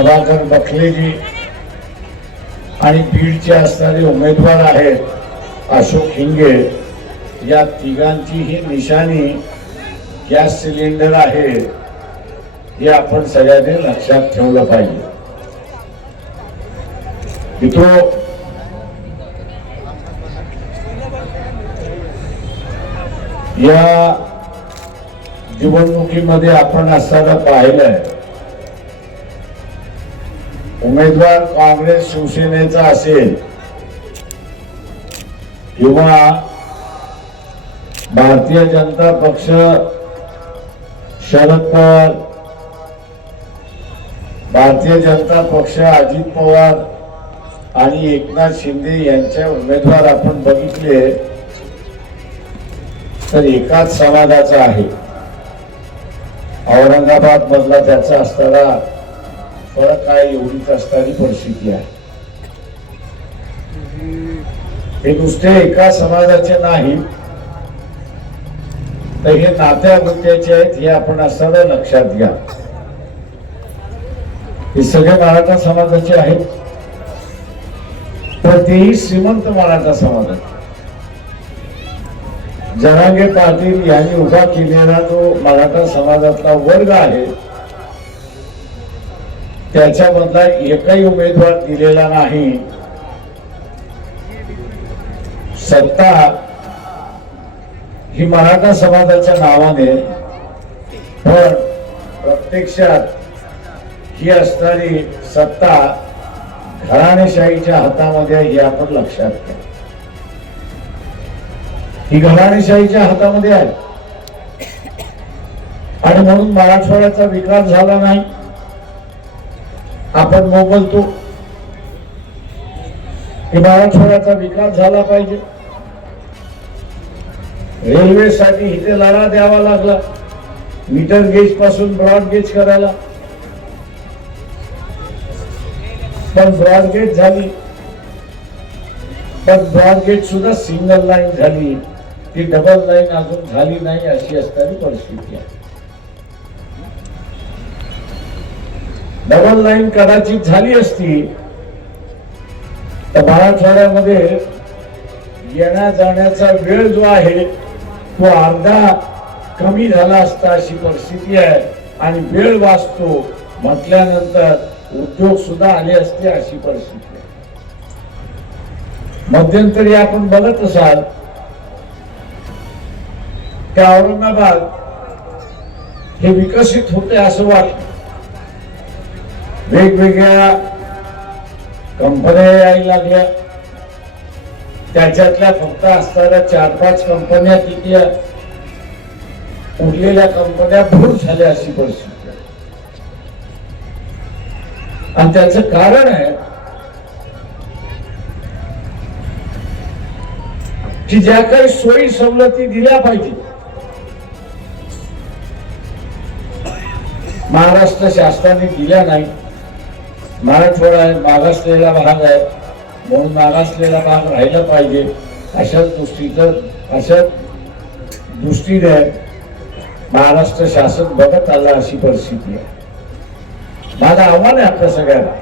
प्रभाकर बखलेजी आणि बीडचे असणारे उमेदवार आहेत अशोक हिंगे, या तिघांची ही निशाणी गॅस सिलेंडर आहे हे आपण सगळ्यांनी लक्षात ठेवलं पाहिजे. मित्रो, या निवडणुकीमध्ये आपण असताना पाहिलंय, उमेदवार काँग्रेस शिवसेनेचा असेल किंवा भारतीय जनता पक्ष शरद पवार, भारतीय जनता पक्ष अजित पवार आणि एकनाथ शिंदे यांच्या उमेदवार आपण बघितले तर एकाच समाजाचा आहे. औरंगाबाद मधला त्याचा असताना फरक काय एवढीच असणारी परिस्थिती आहे. हे नुसते एका समाजाचे नाही तर हे नात्या गोत्याचे आहेत हे आपण असताना लक्षात घ्या. हे सगळे मराठा समाजाचे आहेत पण तेही श्रीमंत मराठा समाजाचे. जरांगे पाटील यांनी उभा केलेला जो मराठा समाजातला वर्ग आहे त्याच्यामधला एकही उमेदवार दिलेला नाही. सत्ता ही मराठा समाजाच्या नावाने, पण प्रत्यक्षात ही असणारी सत्ता घराणेशाहीच्या हातामध्ये हे आपण लक्षात घ्या. ही घराणेशाहीच्या हातामध्ये आहे आणि म्हणून मराठवाड्याचा विकास झाला नाही. आपण बोलतो की मराठवाड्याचा विकास झाला पाहिजे. रेल्वेसाठी इथे लढा द्यावा लागला, मीटर गेज पासून ब्रॉड गेज करायला. पण ब्रॉड गेज झाली, पण ब्रॉड गेज सुद्धा सिंगल लाईन झाली, ती डबल लाईन अजून झाली नाही अशी असणारी परिस्थिती आहे. डबल लाईन कदाचित झाली असती तर मराठवाड्यामध्ये येण्या जाण्याचा वेळ जो आहे तो अर्धा कमी झाला असता अशी परिस्थिती आहे. आणि वेळ वाचतो म्हटल्यानंतर उद्योग सुद्धा आले असते अशी परिस्थिती आहे. मध्यंतरी आपण बघत असाल की औरंगाबाद हे विकसित होते असं वाटतं. वेगवेगळ्या कंपन्या यायला लागल्या, त्याच्यातल्या फक्त असणाऱ्या 4-5 कंपन्या किती उरलेल्या कंपन्या भूर झाल्या अशी परिस्थिती आहे. आणि त्याचं कारण आहे की ज्या काही सोयी सवलती दिल्या पाहिजे महाराष्ट्र शासनाने दिल्या नाही. मराठवाडा मागासलेला भाग आहे म्हणून मागासलेला भाग राहिला पाहिजे अशा दृष्टीने महाराष्ट्र शासन बघत आलं अशी परिस्थिती आहे. माझं आव्हान आहे आपल्या सगळ्यांना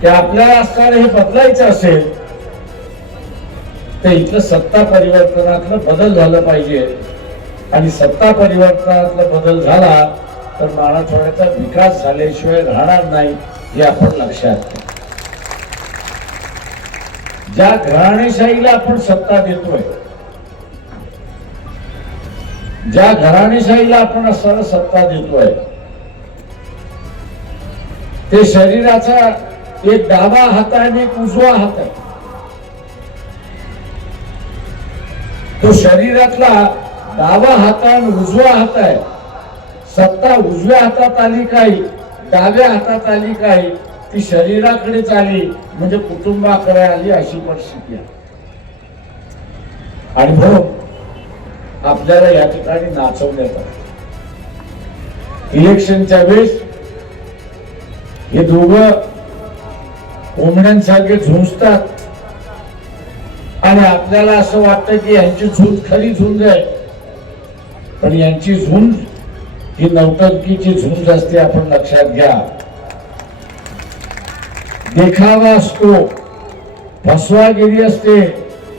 की आपल्याला असणारं हे बदलायचं असेल तर इथलं सत्ता परिवर्तनातलं बदल झालं पाहिजे. आणि सत्ता परिवर्तनातला बदल झाला तर मराठवाड्याचा विकास झाल्याशिवाय राहणार नाही हे आपण लक्षात घ्या. ज्या घराणेशाहीला आपण सत्ता देतोय, ज्या घराणेशाहीला आपण असणारा सत्ता देतोय ते शरीराचा एक डावा हात आहे आणि एक उजवा हात आहे. तो शरीरातला डावा हात आणि उजवा हात आहे. सत्ता उजव्या हातात आली काही, डाव्या हातात आली काही, ती शरीराकडेच आली म्हणजे कुटुंबाकडे आली अशी परिस्थिती आहे. आणि म्हणून आपल्याला या ठिकाणी नाचवण्यात आलं. इलेक्शनच्या वेळेस हे दोघं कोंबड्यांसारखे झुंजतात आणि आपल्याला असं वाटतं की यांची झुंज खरी झुंज आहे, पण यांची झुंज ही नौटंकीची झुंज असते, आपण लक्षात घ्या. देखावा असतो, फसवागिरी असते.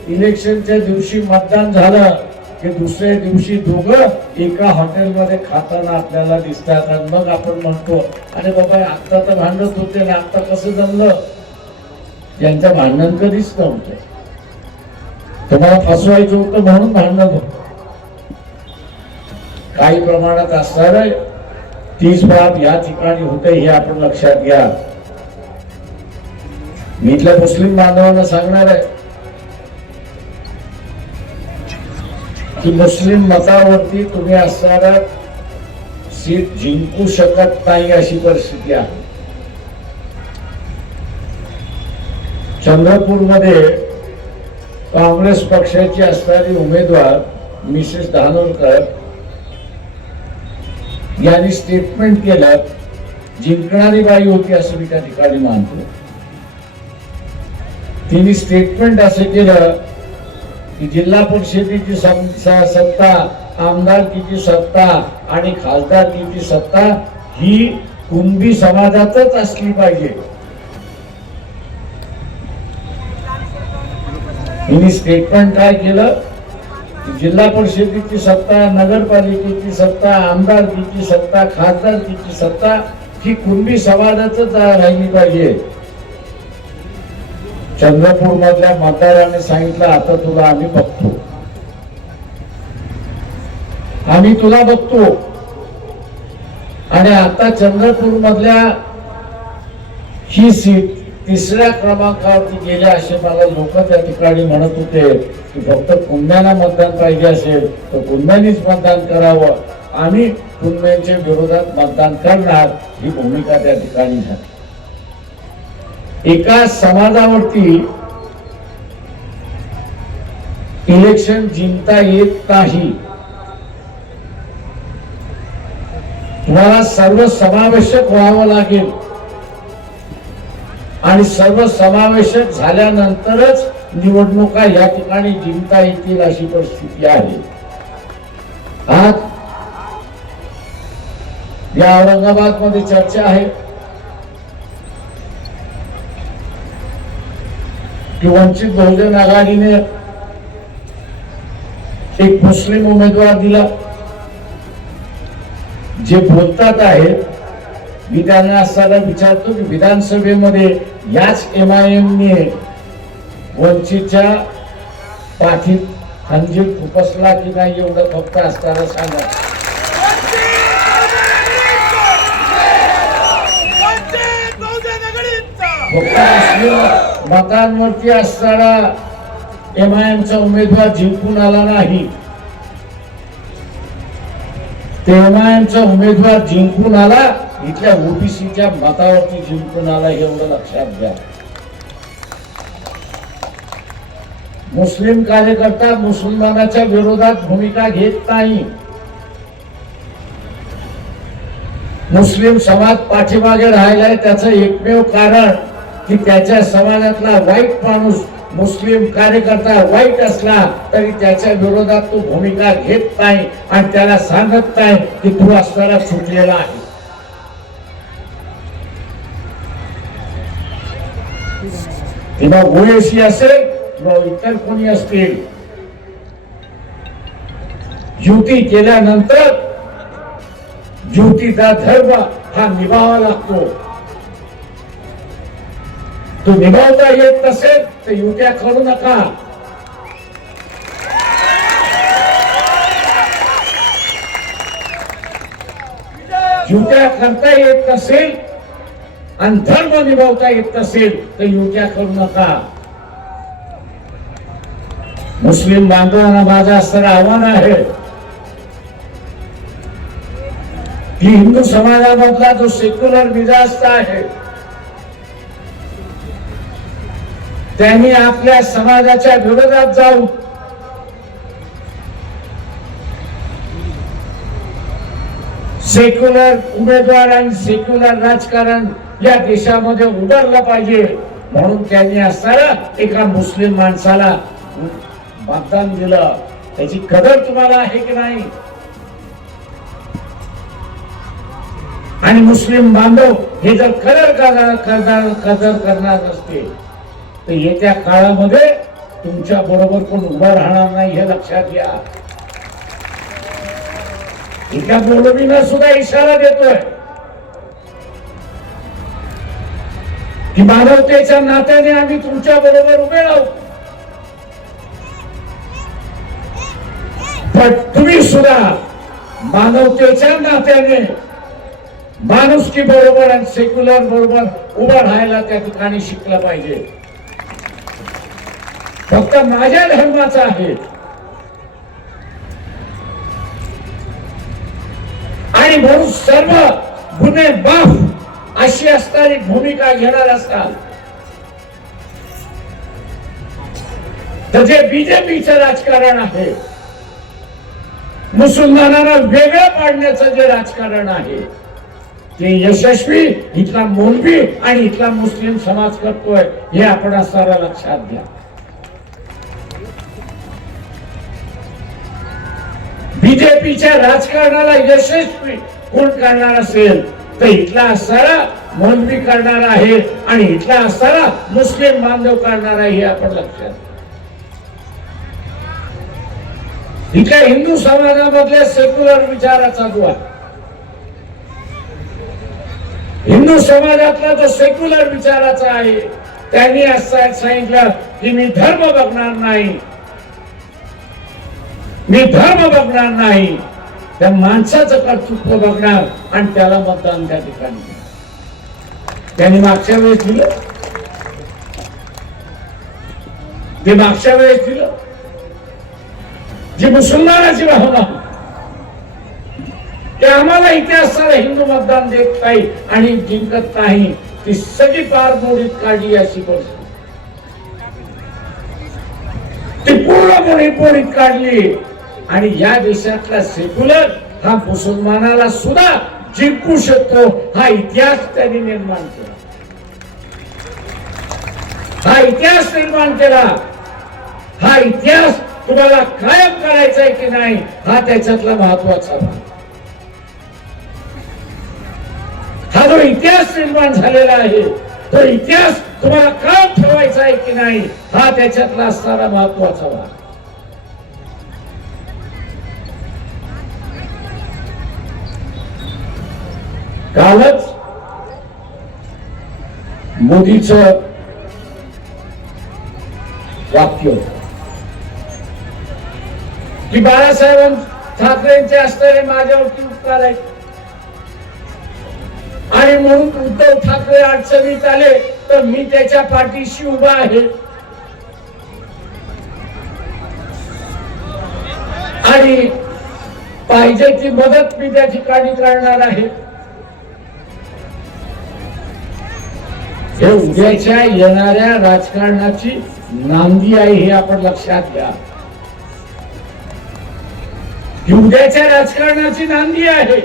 इलेक्शनच्या दिवशी मतदान झालं की दुसऱ्या दिवशी दोघं एका हॉटेलमध्ये खाताना आपल्याला दिसतात आणि मग आपण म्हणतो अरे बाबा आता तर भांडत होते ना, आता कसं जमलं. यांचं भांडण कधीच नव्हतं, तुम्हाला फसवायचं होतं म्हणून भांडण होतं. काही प्रमाणात असणार तीच बाब या ठिकाणी होते, हे आपण लक्षात घ्या. मी इथल्या मुस्लिम बांधवांना सांगणार आहे की मुस्लिम मतावरती तुम्ही असणारा सीट जिंकू शकत नाही अशी परिस्थिती आहे. चंद्रपूरमध्ये काँग्रेस पक्षाची असणारी उमेदवार मिसेस धानोरकर यांनी स्टेटमेंट केलं, जिंकणारी बाई होती असं मी त्या ठिकाणी मानतो. तिने स्टेटमेंट असं केलं की जिल्हा परिषदेची सत्ता, आमदारकीची सत्ता आणि खासदारकीची सत्ता ही कुणबी समाजातच असली पाहिजे. हिने स्टेटमेंट काय केलं की जिल्हा परिषदेची सत्ता, नगरपालिकेची सत्ता, आमदारकीची सत्ता, खासदारकीची सत्ता ही कुणबी समाजातच राहिली पाहिजे. चंद्रपूर मधल्या मतदारांनी सांगितलं आता तुला आम्ही बघतो, आम्ही तुला बघतो. आणि आता चंद्रपूर मधल्या ही सीट तिसऱ्या क्रमांकावरती गेल्या असे मला लोक त्या ठिकाणी म्हणत होते की फक्त कुंभ्यांना मतदान पाहिजे असेल तर कुंभ्यांनीच मतदान करावं, आम्ही कुंभ्यांच्या विरोधात मतदान करणार, ही भूमिका त्या ठिकाणी झाली. एका समाजावरती इलेक्शन जिंकता येत नाही. तुम्हाला सर्वसमावेशक व्हावं लागेल आणि सर्वसमावेशक झाल्यानंतरच निवडणुका या ठिकाणी जिंकता येतील अशी परिस्थिती आहे. आज या औरंगाबाद मध्ये चर्चा आहे की वंचित बहुजन आघाडीने एक मुस्लिम उमेदवार दिला. जे बोलतात आहेत मी त्यांना असताना विचारतो की विधानसभेमध्ये याच MIM ने वंचितच्या पाठीत खंजीर खुपसला की नाही एवढं फक्त असताना सांगा. मतांवरती असणारा MIM चा उमेदवार जिंकून आला नाही. ते MIM चा उमेदवार जिंकून आला इथल्या OBCच्या मतावरती जिंकून आला, एवढं लक्षात घ्या. मुस्लिम कार्यकर्ता मुसलमानाच्या विरोधात भूमिका घेत नाही. मुस्लिम समाज पाठीमागे राहिलाय त्याचं एकमेव कारण की त्याच्या समाजातला वाईट माणूस मुस्लिम कार्यकर्ता वाईट असला तरी त्याच्या विरोधात तो भूमिका घेत नाही आणि त्याला सांगत नाही की तू असताना चुकलेला आहे. किंवा ओएसी असेल किंवा इतर कोणी असतील, युती केल्यानंतर युतीचा धर्म हा निभावावा लागतो. तो निभावता येत नसेल तर युत्या करू नका. युत्या करता येत नसेल आणि धर्म निभावता येत नसेल तर युत्या करू नका. मुस्लिम बांधवांना माझं असं आव्हान आहे की हिंदू समाजामधला जो सेक्युलर मिजाज आहे त्यांनी आपल्या समाजाच्या विरोधात जाऊन सेक्युलर उमेदवार आणि सेक्युलर राजकारण या देशामध्ये उभारलं पाहिजे. म्हणून त्यांनी असताना एका मुस्लिम माणसाला मतदान दिलं. त्याची कदर तुम्हाला आहे की नाही? आणि मुस्लिम बांधव हे जर खरं कदर करणार असते तर येत्या काळामध्ये तुमच्या बरोबर कोण उभं राहणार नाही हे लक्षात घ्या. एका मौलवीनं सुद्धा इशारा देतोय की मानवतेच्या नात्याने आम्ही तुमच्या बरोबर उभे राहू, पण तुम्ही सुद्धा मानवतेच्या नात्याने माणुसकी बरोबर आणि सेक्युलर बरोबर उभं राहायला त्या ठिकाणी शिकलं पाहिजे. फक्त माझ्या धर्माचा आहे आणि म्हणून सर्व गुन्हे माफ अशी असणारी भूमिका घेणार असतात तर जे बीजेपीचं राजकारण आहे, मुसलमानांना वेगळं पाडण्याचं जे राजकारण आहे ते यशस्वी इथला मौलवी आणि इथला मुस्लिम समाज करतोय हे आपण सारा लक्षात घ्या. बीजेपीच्या राजकारणाला यशस्वी कोण करणार असेल तर इथला असणारा मौलवी करणार आहे आणि इथला असणारा मुस्लिम बांधव करणार आहे हे आपण लक्षात. इथल्या हिंदू समाजामधल्या सेक्युलर विचाराचा दुवा, हिंदू समाजातला जो सेक्युलर विचाराचा आहे त्यांनी असं सांगितलं की मी धर्म बघणार नाही, मी धर्म बघणार नाही, त्या माणसाचं कर्तृत्व बघणार आणि त्याला मतदान त्या ठिकाणी. त्यांनी मागच्या वेळेस दिलं, ते मागच्या वेळेस दिलं. जी मुसलमानाची भावना ते आम्हाला इथे असणारा हिंदू मतदान देत नाही आणि जिंकत नाही ती सगळी पार मोडीत काढली अशी गोष्ट ती पूर्ण मोडीत काढली आणि या देशातला सेक्युलर हा मुसलमानाला सुद्धा जिंकू शकतो हा इतिहास त्यांनी निर्माण केला. हा इतिहास निर्माण केला. हा इतिहास तुम्हाला कायम करायचा आहे की नाही हा त्याच्यातला महत्वाचा भाग. हा जो इतिहास निर्माण झालेला आहे तो इतिहास तुम्हाला कायम ठेवायचा आहे की नाही हा त्याच्यातला असणारा महत्वाचा भाग. कालच मोदीचं वाक्य की बाळासाहेब ठाकरेंचे असणारे माझ्यावरती उपकार आहेत आणि म्हणून उद्धव ठाकरे अडचणीत आले तर मी त्याच्या पाठीशी उभा आहे आणि पाहिजे ती मदत मी त्या ठिकाणी करणार आहे. हे उद्याच्या येणाऱ्या राजकारणाची नांदी आहे हे आपण लक्षात घ्या. ही उद्याच्या राजकारणाची नांदी आहे.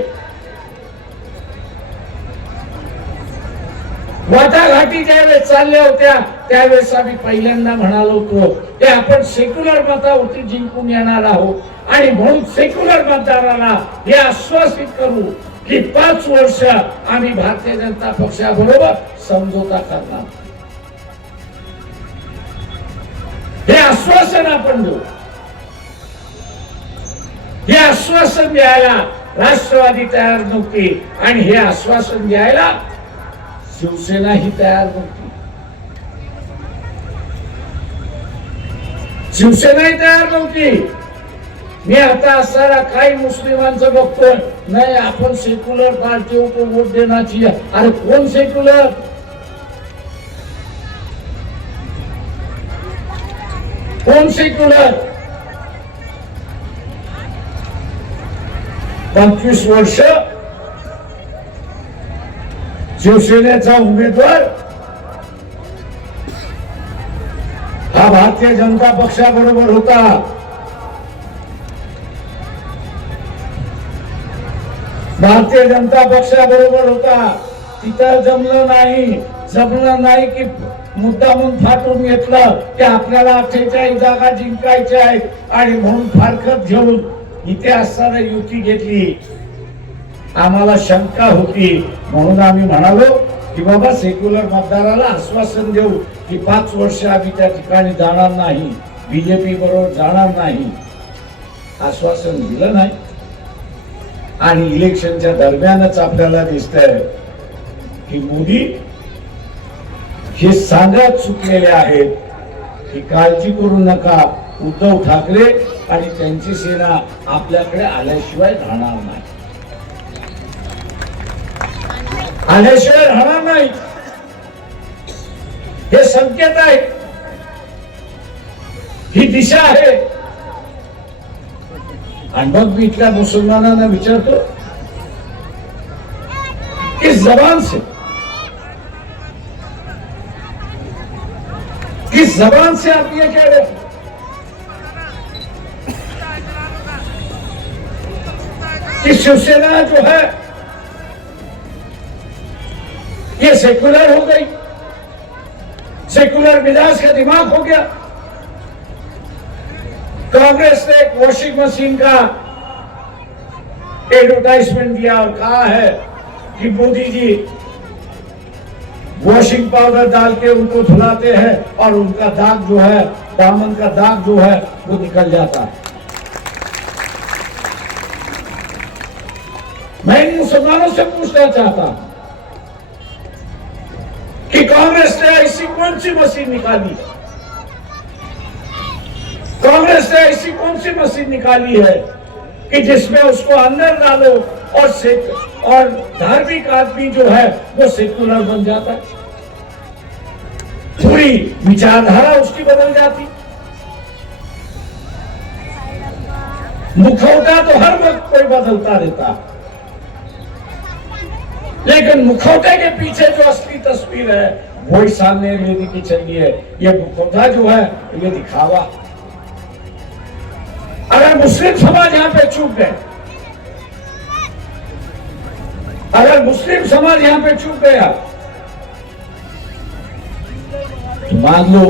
वाटाघाटी ज्यावेळेस चालल्या होत्या त्यावेळेस आम्ही पहिल्यांदा म्हणालो होतो की आपण सेक्युलर मतावरती जिंकून येणार आहोत आणि म्हणून सेक्युलर मतदाराला हे आश्वासित करू की 5 वर्ष आम्ही भारतीय जनता पक्षाबरोबर समझोता करणार. हे आश्वासन आपण देऊ. हे आश्वासन द्यायला राष्ट्रवादी तयार नव्हती आणि हे आश्वासन द्यायला शिवसेना ही तयार नव्हती. शिवसेनाही तयार नव्हती. मी आता असणारा काही मुस्लिमांचं बघतोय नाही आपण सेक्युलर पार्टी को वोट देना चाहिए. अरे कोण सेक्युलर? कोण सेक्युलर? 25 वर्ष शिवसेनेचा उमेदवार हा भारतीय जनता पक्षाबरोबर होता. भारतीय जनता पक्षाबरोबर होता. तिथं जमलं नाही की मुद्दामून फाटून घेतलं की आपल्याला 48 जागा जिंकायच्या आहेत आणि म्हणून फारकत घेऊन इथे असताना युती घेतली. आम्हाला शंका होती, म्हणून आम्ही म्हणालो की बाबा सेक्युलर मतदाराला आश्वासन देऊ की 5 वर्ष आम्ही त्या ठिकाणी जाणार नाही, बीजेपी बरोबर जाणार नाही. आश्वासन दिलं नाही आणि इलेक्शनच्या दरम्यानच आपल्याला दिसतंय की मोदी हे सांगत चुकलेले आहेत की काळजी करू नका, उद्धव ठाकरे आणि त्यांची सेना आपल्याकडे आल्याशिवाय राहणार नाही, आल्याशिवाय राहणार नाही. हे संकेत आहे, ही दिशा आहे. आणि मग मी इथल्या मुसलमानांना विचारतो, किस जबान से आप ये कह रहे हैं? कि शिवसेना जो है ये सेक्युलर हो गई, सेक्युलर मिजाज का दिमाग हो गया. कांग्रेस ने एक वॉशिंग मशीन का एडवर्टाइजमेंट दिया और कहा है कि मोदी जी वॉशिंग पाउडर डाल के उनको धुलाते हैं और उनका दाग जो है, दामन का दाग जो है वो निकल जाता है. मैं इन मुसलमानों से पूछना चाहता हूं कि कांग्रेस ने ऐसी कौन सी मशीन निकाली, कांग्रेस ने ऐसी कौन सी मशीन निकाली है कि जिसमें उसको अंदर डालो और धार्मिक आदमी जो है वो सेक्युलर बन जाता है, पूरी विचारधारा उसकी बदल जाती. मुखौटा तो हर वक्त कोई बदलता रहता है, लेकिन मुखौटे के पीछे जो असली तस्वीर है वही सामने लेने की चाहिए. ये मुखौटा जो है ये दिखावा. अगर मुस्लिम समाज यहां पे चूक गए, अगर मुस्लिम समाज यहां पे चूक गया तो मान लो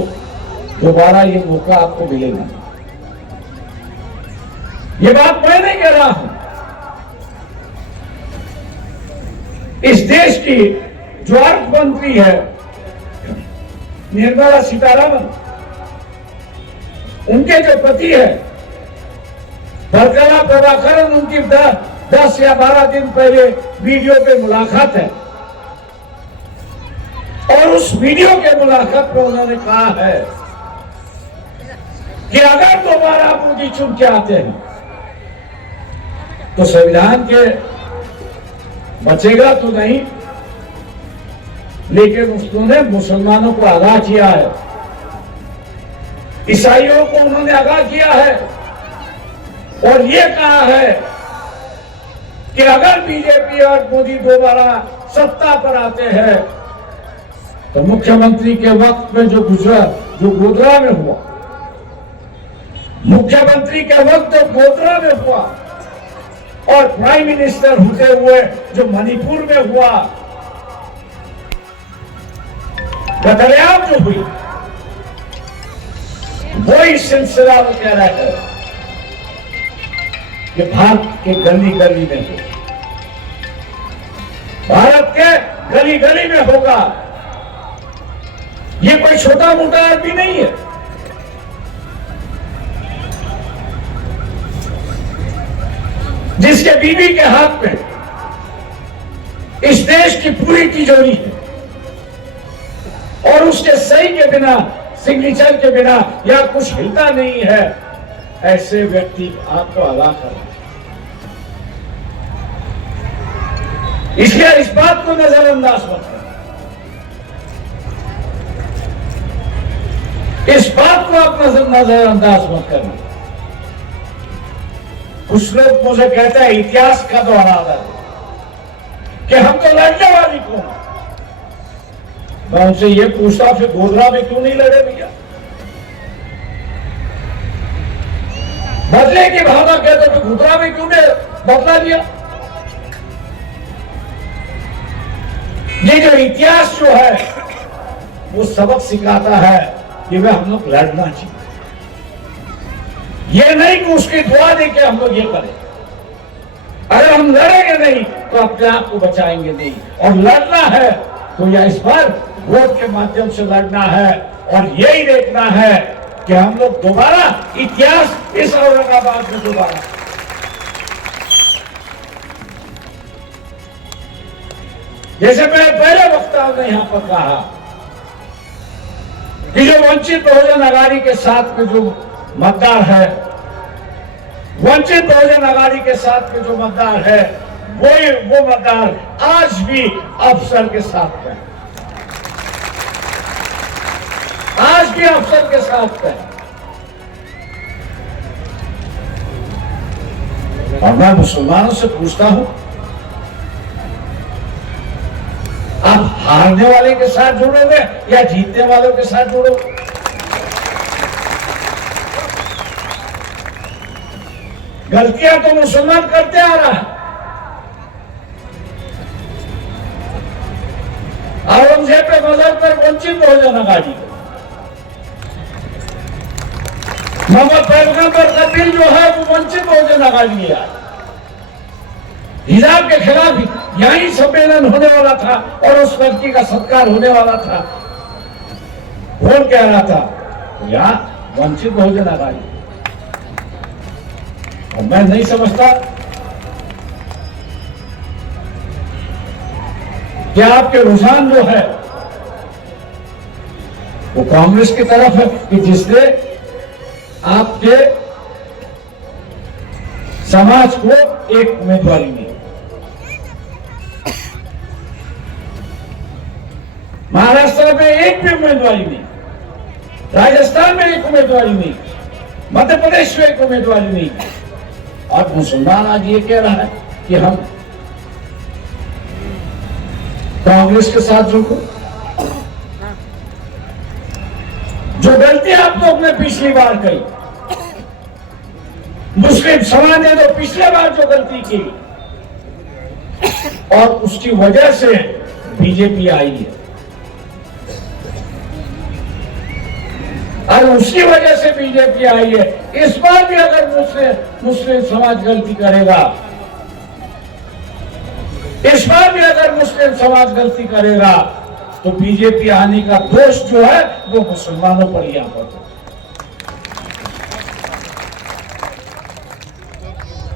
दोबारा ये मौका आपको मिलेगा. ये बात मैं नहीं कह रहा हूं, इस देश की जो अर्थ मंत्री है निर्मला सीतारामन, उनके जो पति है वर्कला प्रभाकरन, उनकी 10 या 12 दिन पहले वीडियो पे मुलाकात है और उस वीडियो के मुलाकात में उन्होंने कहा है कि अगर दोबारा मोदी चुन के आते हैं तो संविधान के बचेगा तो नहीं, लेकिन उन्होंने मुसलमानों को आगाह किया है, ईसाइयों को उन्होंने आगाह किया है और ये कहा है कि अगर बीजेपी और मोदी दोबारा सत्ता पर आते हैं तो मुख्यमंत्री के वक्त में जो गोधरा में हुआ, मुख्यमंत्री के वक्त जो गोधरा में हुआ और प्राइम मिनिस्टर होते हुए जो मणिपुर में हुआ, कतलेआम जो हुई, वही सिलसिला वो कह रहा है कि भारत के गली गली में हो, भारत के गली गली में होगा. ये कोई छोटा मोटा आदमी नहीं है, जिसके बीवी के हाथ में इस देश की पूरी तिजोरी है और उसके सही के बिना, सिग्नेचर के बिना या कुछ हिलता नहीं है, ऐसे व्यक्ति आपको आगाह कर. इसलिए इस बात को नजरअंदाज मत करें, इस बात को आप नजरअंदाज मत करना. कुछ लोग मुझे कहते हैं इतिहास का दोहराना कि हम तो लड़ने वाली कौन. मैं उनसे ये पूछता फिर गोधरा में क्यों नहीं लड़े भैया? बदले की भावना कहते फिर गोधरा में क्यों नहीं बदला लिया? ये जो इतिहास जो है वो सबक सिखाता है कि वे हम लोग लड़ना चाहिए. ये नहीं कि उसकी दुआ दे के हम लोग ये करें. अगर हम लड़ेंगे नहीं तो अपने आप को बचाएंगे नहीं, और लड़ना है तो या इस बार वोट के माध्यम से लड़ना है, और यही देखना है कि हम लोग दोबारा इतिहास इस औरंगाबाद में दोबारा। जैसे मैंने पहले वक्तव्य में यहां पर कहा कि जो वंचित बहुजन अघाड़ी के साथ में जो मतदार है, वंचित बहुजन अघाड़ी के साथ में जो मतदार है, वो मतदार आज भी अफसर के साथ है, आज भी अफसर के साथ है। और मैं मुसलमानों से पूछता हूं, आप हारने वाले के साथ जुड़ोगे या जीतने वालों के साथ जुड़ोगे? गलतियां तो मुसलमान करते आ रहा है। औरंगजेब पे मजहब पर वंचित बहुजन अघाड़ी, मोहम्मद पैगंबर कबीर जो है वो वंचित बहुजन अघाड़ी है। हिजाब के खिलाफ यही सम्मेलन होने वाला था और उस व्यक्ति का सत्कार होने वाला था, कौन कह रहा था? यहां वंचित बहुजन अघाड़ी। और मैं नहीं समझता कि आपके रुझान जो है वो कांग्रेस की तरफ है कि जिसने आपके समाज को एक उम्मीदवारी दी। महाराष्ट्र में एक भी उम्मीदवारी नहीं, राजस्थान में एक उम्मीदवारी नहीं, मध्य प्रदेश में एक उम्मीदवारी नहीं। और मुसलमान आज ये कह रहा है कि हम कांग्रेस के साथ जुड़ो। जो गलती आप लोग ने पिछली बार की, मुस्लिम समाज ने तो पिछले बार जो गलती की और उसकी वजह से बीजेपी आई है, और उसकी वजह से बीजेपी आई है। इस बार भी अगर मुस्लिम समाज गलती करेगा, इस बार भी अगर मुस्लिम समाज गलती करेगा तो बीजेपी आने का दोष जो है वो मुसलमानों पर ही आता है।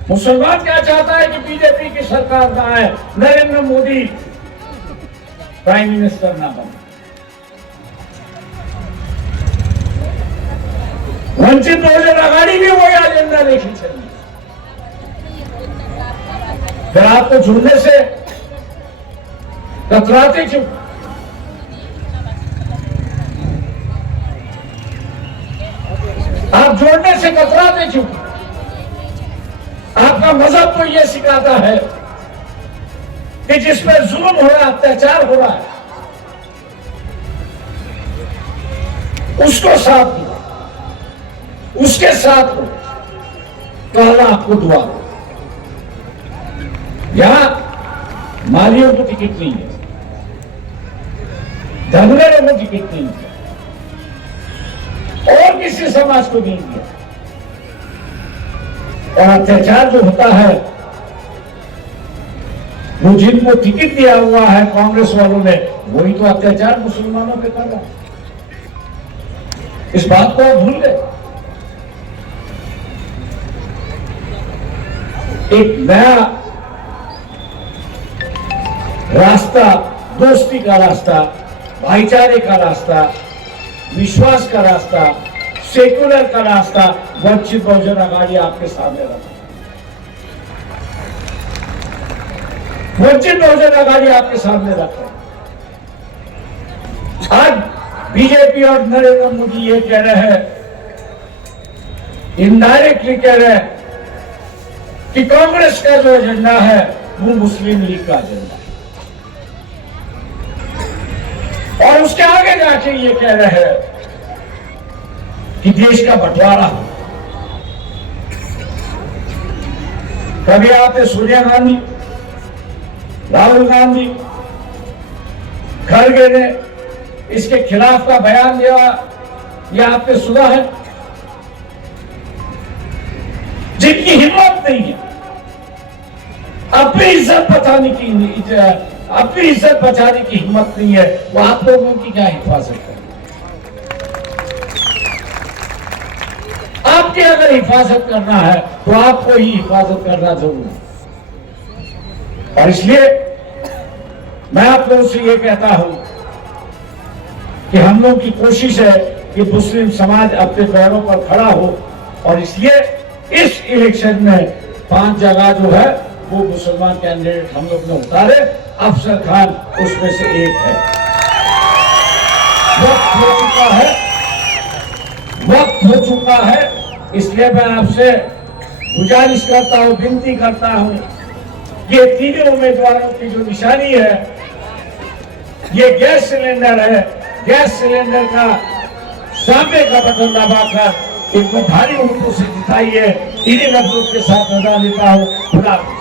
मुसलमान क्या चाहता है कि बीजेपी की सरकार ना आए, नरेंद्र मोदी प्राइम मिनिस्टर ना बने। वंचित बहुजन अघाड़ी भी वही एजेंडा लेके चली। फिर आपको जुड़ने से कतराते क्यों? आप जोड़ने से कतराते क्यों? आपका मजहब तो यह सिखाता है कि जिस पर जुल्म हो रहा है, अत्याचार हो रहा है, उसको साथ दो, उसके साथ हो तो अल्लाह आपको दुआ दो। यहां मालियों को टिकट नहीं है, धनगरों को टिकट नहीं है, और किसी समाज को नहीं दिया। और अत्याचार जो होता है वो जिनको टिकट दिया हुआ है कांग्रेस वालों ने, वही तो अत्याचार मुसलमानों पे कर रहा है। इस बात को आप भूल गए। एक नया रास्ता, दोस्ती का रास्ता, भाईचारे का रास्ता, विश्वास का रास्ता, सेक्युलर का रास्ता वंचित बहुजन अघाड़ी आपके सामने रखा। वंचित बहुजन अघाड़ी आपके सामने रखा। आज बीजेपी और नरेंद्र मोदी ये कह रहे हैं, इनडायरेक्टली कह रहे हैं कि कांग्रेस का जो एजेंडा है वो मुस्लिम लीग का एजेंडा है, और उसके आगे जाके ये कह रहे हैं कि देश का बंटवारा हो। कभी आपने सोनिया गांधी, राहुल गांधी, खड़गे ने इसके खिलाफ का बयान दिया, यह आपने सुना है? जिनकी हिम्मत नहीं है अपनी इज्जत बचाने की हिम्मत नहीं है, वो आप लोगों की क्या हिफाजत करें? आपकी अगर हिफाजत करना है तो आपको ही हिफाजत करना जरूरी है। और इसलिए मैं आप लोगों से ये कहता हूं कि हम लोग की कोशिश है कि मुस्लिम समाज अपने पैरों पर खड़ा हो, और इसलिए इस इलेक्शन में 5 जगह जो है वो मुसलमान कैंडिडेट हम लोग ने उतारे। अफसर खान उसमें से एक है। वक्त हो चुका है, वक्त हो चुका है। इसलिए मैं आपसे गुजारिश करता हूं, विनती करता हूं, ये तीनों उम्मीदवारों की जो निशानी है ये गैस सिलेंडर है। गैस सिलेंडर का सामने का बटन दबाकर इनको भारी उम्मीदों से जिताइए। इन्हीं नजरों के साथ नजर लेता हूं। खुदा हाफिज।